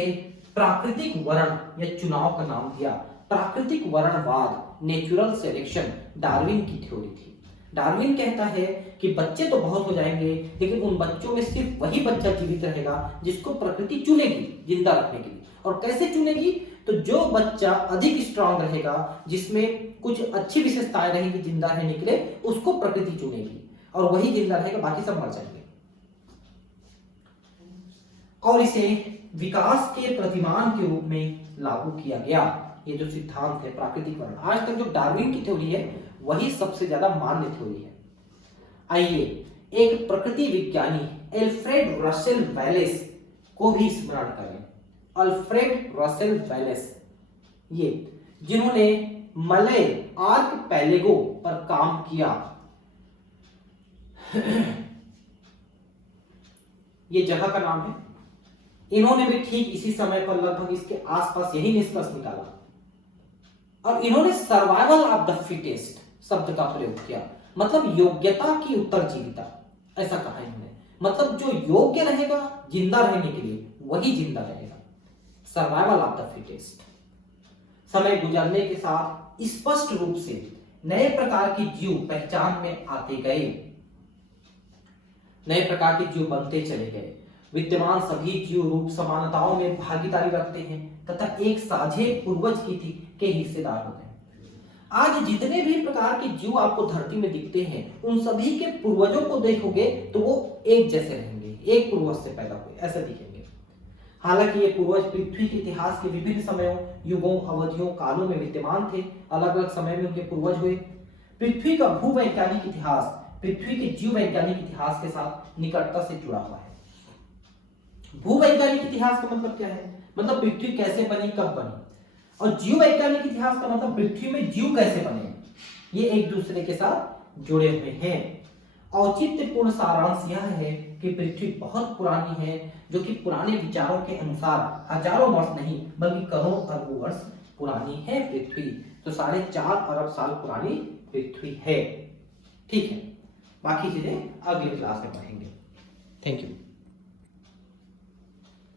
प्राकृतिक वर्ण या चुनाव का नाम दिया। प्राकृतिक वर्णवाद, नेचुरल सिलेक्शन, डार्विन की थ्योरी थी। डार्विन कहता है कि बच्चे तो बहुत हो जाएंगे, लेकिन उन बच्चों में सिर्फ वही बच्चा जीवित रहेगा जिसको प्रकृति चुनेगी जिंदा रखने के लिए। और कैसे चुनेगी? तो जो बच्चा अधिक स्ट्रांग रहेगा, जिसमें कुछ अच्छी विशेषताएं रहेंगी जिंदा रहने के लिए, उसको प्रकृति चुनेगी और वही जिंदा रहेगा, बाकी सब मर जाएंगे। और इसे विकास के प्रतिमान के रूप में लागू किया गया। ये जो सिद्धांत है प्राकृतिक वर्ण, आज तक जो डार्विन की थ्योरी है वही सबसे ज्यादा मान्य थ्योरी है। आइए एक प्रकृति विज्ञानी एल्फ्रेड रसेल वैलेस को भी स्मरण करें। अल्फ्रेड रसेल वैलेस, ये जिन्होंने मलय आर्कपेलागो पर काम किया। ये जगह का नाम है। इन्होंने भी ठीक इसी समय पर लगभग इसके आसपास यही निष्कर्ष निकाला और इन्होंने सर्वाइवल ऑफ द फिटेस्ट शब्द का प्रयोग किया, मतलब योग्यता की उत्तरजीविता, ऐसा कहा इन्होंने। मतलब जो योग्य रहेगा जिंदा रहने के लिए वही जिंदा रहेगा, सर्वाइवल ऑफ द फिटेस्ट। समय गुजरने के साथ स्पष्ट रूप से नए प्रकार के जीव पहचान में आते गए, नए प्रकार के जीव बनते चले गए। विद्यमान सभी जीव रूप समानताओं में भागीदारी रखते हैं तथा एक साझे पूर्वज के हिस्सेदार होते हैं। आज जितने भी प्रकार के जीव आपको धरती में दिखते हैं, उन सभी के पूर्वजों को देखोगे तो वो एक जैसे रहेंगे, एक पूर्वज से पैदा हुए ऐसे दिखेंगे। हालांकि ये पूर्वज पृथ्वी के इतिहास के विभिन्न समयों, युगों, अवधियों, कालों में विद्यमान थे। अलग अलग समय में उनके पूर्वज हुए। पृथ्वी का भूवैज्ञानिक इतिहास पृथ्वी के जीव वैज्ञानिक इतिहास के साथ निकटता से जुड़ा हुआ है। भूवैज्ञानिक इतिहास का मतलब क्या है? मतलब पृथ्वी कैसे बनी, कब बनी। और जीव वैज्ञानिक इतिहास का मतलब पृथ्वी में जीव कैसे बने, ये एक दूसरे के साथ जुड़े हुए हैं। औचित्यपूर्ण सारांश यह है कि पृथ्वी बहुत पुरानी है, जो कि पुराने विचारों के अनुसार हजारों वर्ष नहीं बल्कि करोड़ों अरबों वर्ष पुरानी है पृथ्वी। तो 4.5 अरब साल पुरानी पृथ्वी है। ठीक है, बाकी चीजें अगली क्लास में पढ़ेंगे। Thank you.